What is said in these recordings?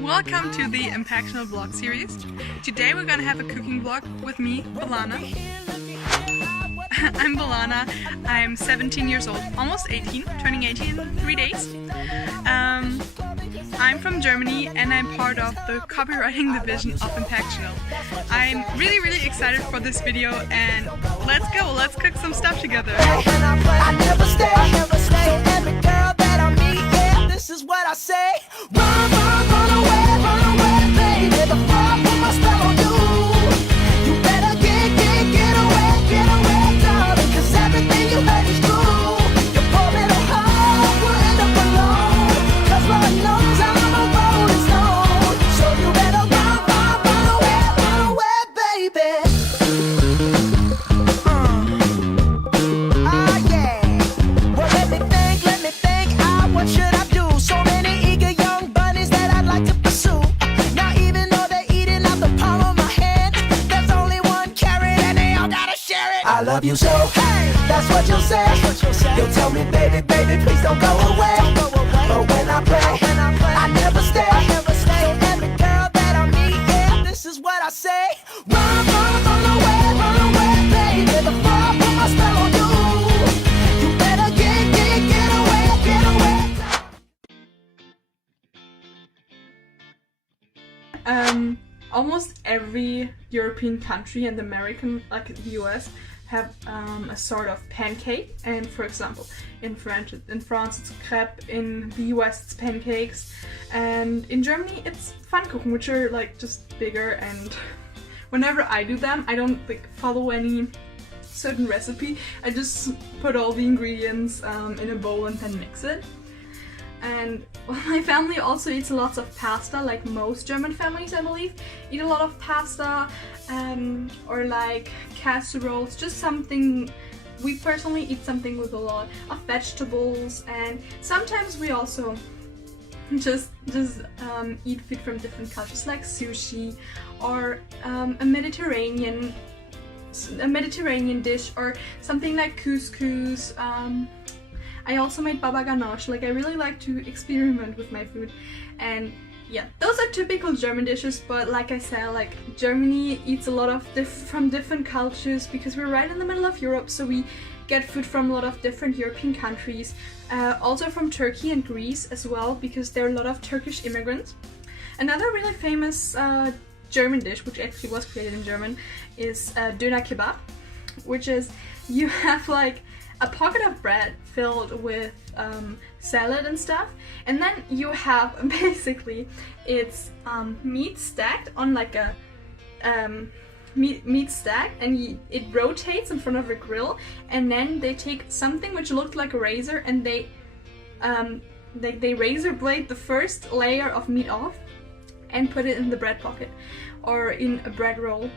Welcome to the Impactional vlog series. Today we're gonna have a cooking vlog with me, Belana. I'm Belana, I'm 17 years old, almost 18, turning 18 in 3 days. I'm from Germany and I'm part of the copywriting division of Impactional. I'm really excited for this video and let's go, let's cook some stuff together. This is what I say. Run away, baby. The fall put my spell on you. You better get away, darling. 'Cause everything you heard is true. Your poor little heart will end up alone. 'Cause Lord knows I'm a rolling stone. So you better run away, baby. Yeah. Well, let me think. What should I do? So many eager young bunnies that I'd like to pursue. Now even though they're eating out the palm of my hand, there's only one carrot and they all gotta share it. I love you so, hey, that's what you'll say. You'll tell me, baby, please don't go away. But when I play, I never stay. So every girl that I meet, yeah, this is what I say. Run away, baby. The fall put my spell on you. You better get away. Almost every European country and American, like the US, have a sort of pancake. And for example, in France it's crepe, in the US it's pancakes, and in Germany it's Pfannkuchen, which are like just bigger. And whenever I do them, I don't like follow any certain recipe. I just put all the ingredients in a bowl and then mix it. And my family also eats lots of pasta, like most German families, I believe, eat a lot of pasta or like casseroles, just something. We personally eat something with a lot of vegetables, and sometimes we also just eat food from different cultures, like sushi or a Mediterranean dish, or something like couscous. I also made baba ganoush. Like, I really like to experiment with my food, and yeah, those are typical German dishes. But like I said, like, Germany eats a lot of from different cultures because we're right in the middle of Europe, so we get food from a lot of different European countries, also from Turkey and Greece as well, because there are a lot of Turkish immigrants. Another really famous German dish, which actually was created in German, is döner kebab, which is, you have like a pocket of bread filled with salad and stuff, and then you have basically it's meat stacked on like a meat stack, and it rotates in front of a grill, and then they take something which looked like a razor, and they razor blade the first layer of meat off and put it in the bread pocket or in a bread roll.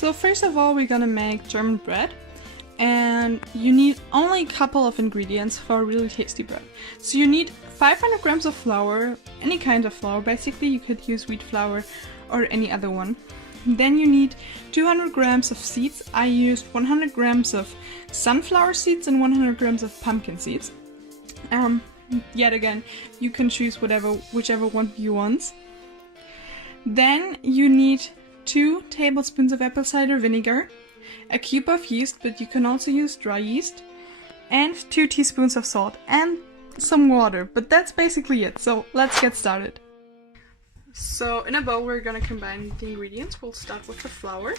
So first of all, we're gonna make German bread, and you need only a couple of ingredients for a really tasty bread. So you need 500 grams of flour, any kind of flour, basically. You could use wheat flour or any other one. Then you need 200 grams of seeds. I used 100 grams of sunflower seeds and 100 grams of pumpkin seeds. Yet again, you can choose whichever one you want. Then you need 2 tablespoons of apple cider vinegar, a cube of yeast, but you can also use dry yeast, and 2 teaspoons of salt and some water. But that's basically it, so let's get started. So in a bowl we're gonna combine the ingredients. We'll start with the flour.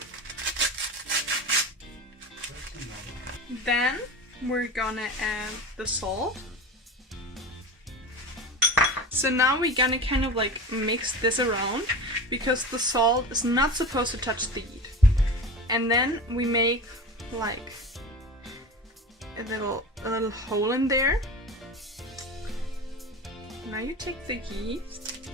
Then we're gonna add the salt. So now we're gonna kind of like mix this around, because the salt is not supposed to touch the yeast. And then we make like a little hole in there. Now you take the yeast.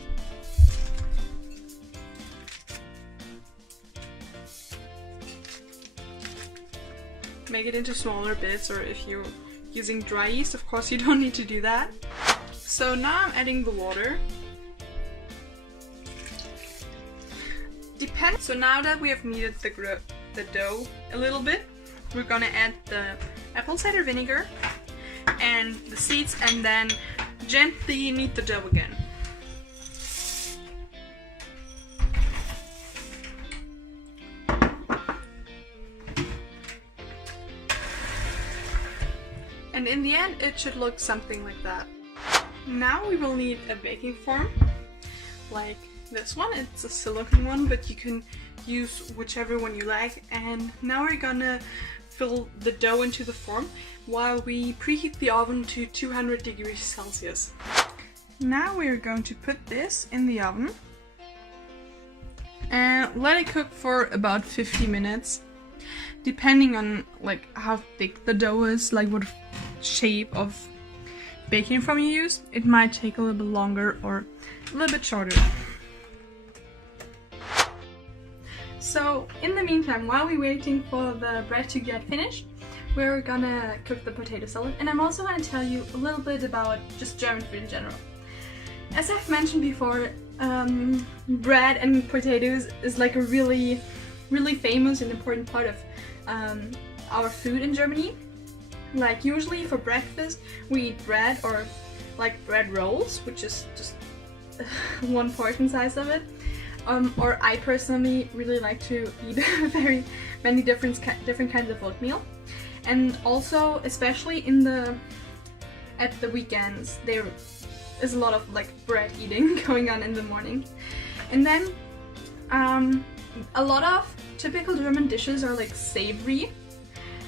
Make it into smaller bits, or if you're using dry yeast, of course you don't need to do that. So now I'm adding the water. So now that we have kneaded the dough a little bit, we're gonna add the apple cider vinegar and the seeds, and then gently knead the dough again. And in the end, it should look something like that. Now we will need a baking form, like this one. It's a silicone one, but you can use whichever one you like. And now we're gonna fill the dough into the form while we preheat the oven to 200 degrees Celsius. Now we're going to put this in the oven and let it cook for about 50 minutes. Depending on like how thick the dough is, like what shape of baking form you use, it might take a little bit longer or a little bit shorter. So in the meantime, while we're waiting for the bread to get finished, we're gonna cook the potato salad, and I'm also gonna tell you a little bit about just German food in general. As I've mentioned before, bread and potatoes is like a really famous and important part of our food in Germany. Like usually for breakfast we eat bread, or like bread rolls, which is just one portion size of it. Or I personally really like to eat very many different kinds of oatmeal. And also, especially at the weekends, there is a lot of like bread eating going on in the morning. And then a lot of typical German dishes are like savory,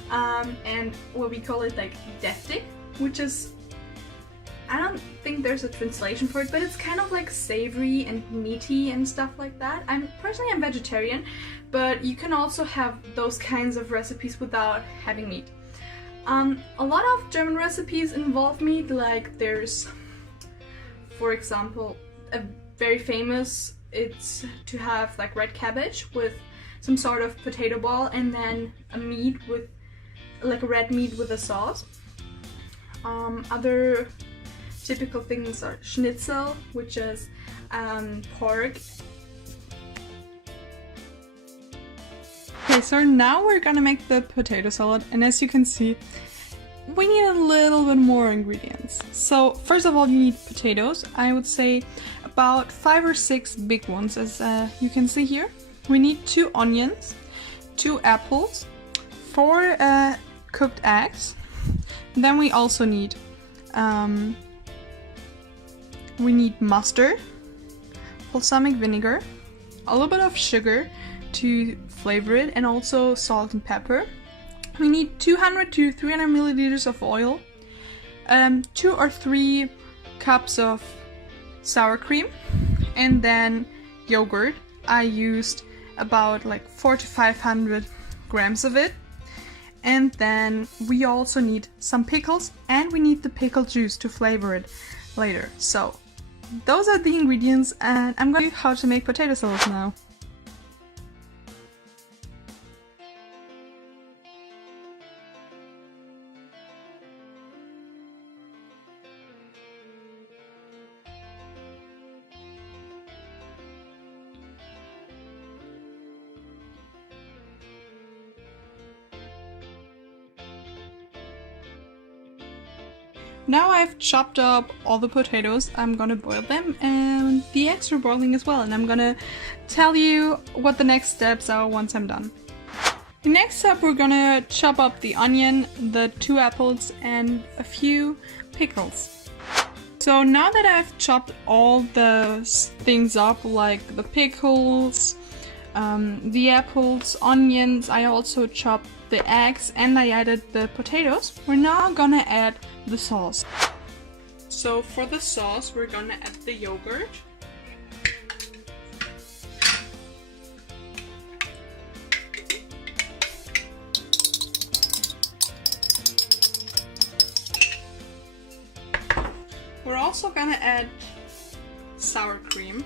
and what we call it like deftig, which is, I don't think there's a translation for it, but it's kind of like savory and meaty and stuff like that. I'm vegetarian, but you can also have those kinds of recipes without having meat. A lot of German recipes involve meat, like there's, for example, a very famous, it's to have like red cabbage with some sort of potato ball, and then a meat with, like a red meat with a sauce. Other typical things are schnitzel, which is pork. Okay, so now we're gonna make the potato salad, and as you can see, we need a little bit more ingredients. So first of all, you need potatoes. I would say about 5 or 6 big ones, as you can see here. We need 2 onions, 2 apples, 4 cooked eggs. Then we also need mustard, balsamic vinegar, a little bit of sugar to flavor it, and also salt and pepper. We need 200 to 300 milliliters of oil, 2 or 3 cups of sour cream, and then yogurt. I used about like 400 to 500 grams of it. And then we also need some pickles, and we need the pickle juice to flavor it later. So those are the ingredients, and I'm going to show you how to make potato salad now. Now I've chopped up all the potatoes. I'm gonna boil them, and the eggs are boiling as well, and I'm gonna tell you what the next steps are once I'm done. The next step, we're gonna chop up the onion, the 2 apples, and a few pickles. So now that I've chopped all the things up, like the pickles, the apples, onions, I also chopped the eggs, and I added the potatoes. We're now gonna add the sauce. So for the sauce, we're gonna add the yogurt, We're also gonna add sour cream.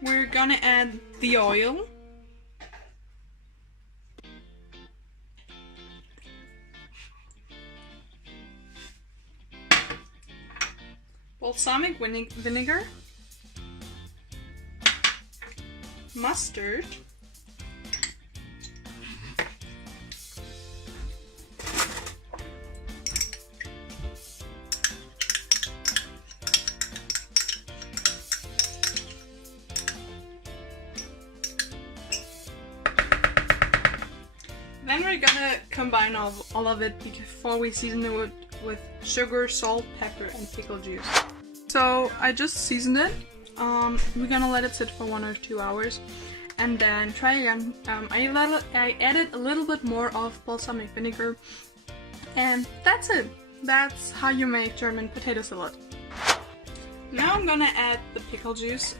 We're gonna add the oil. Balsamic vinegar. Mustard. Then we're gonna combine all of it before we season it with sugar, salt, pepper, and pickle juice. So I just seasoned it. We're gonna let it sit for 1 or 2 hours and then try again. I added a little bit more of balsamic vinegar, and that's it. That's how you make German potato salad. Now I'm gonna add the pickle juice.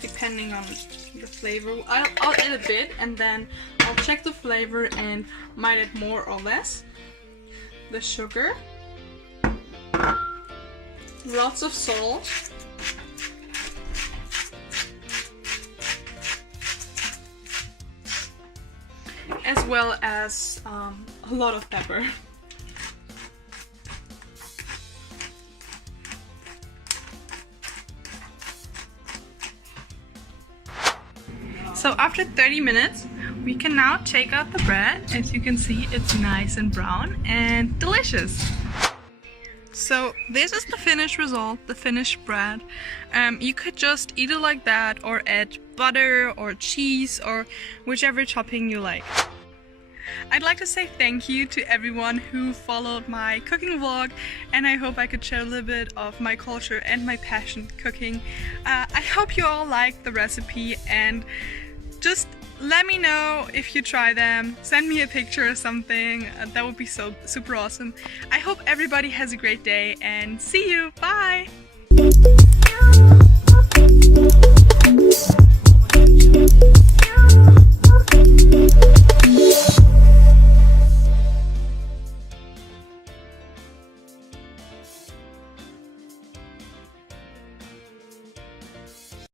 Depending on the flavor, I'll add a bit and then I'll check the flavor and might add more or less. The sugar, lots of salt, as well as a lot of pepper. So after 30 minutes, we can now take out the bread. As you can see, it's nice and brown and delicious. So this is the finished result, the finished bread. You could just eat it like that or add butter or cheese or whichever topping you like. I'd like to say thank you to everyone who followed my cooking vlog, and I hope I could share a little bit of my culture and my passion cooking. I hope you all liked the recipe, and just let me know if you try them. Send me a picture or something. That would be so super awesome. I hope everybody has a great day, and see you. Bye!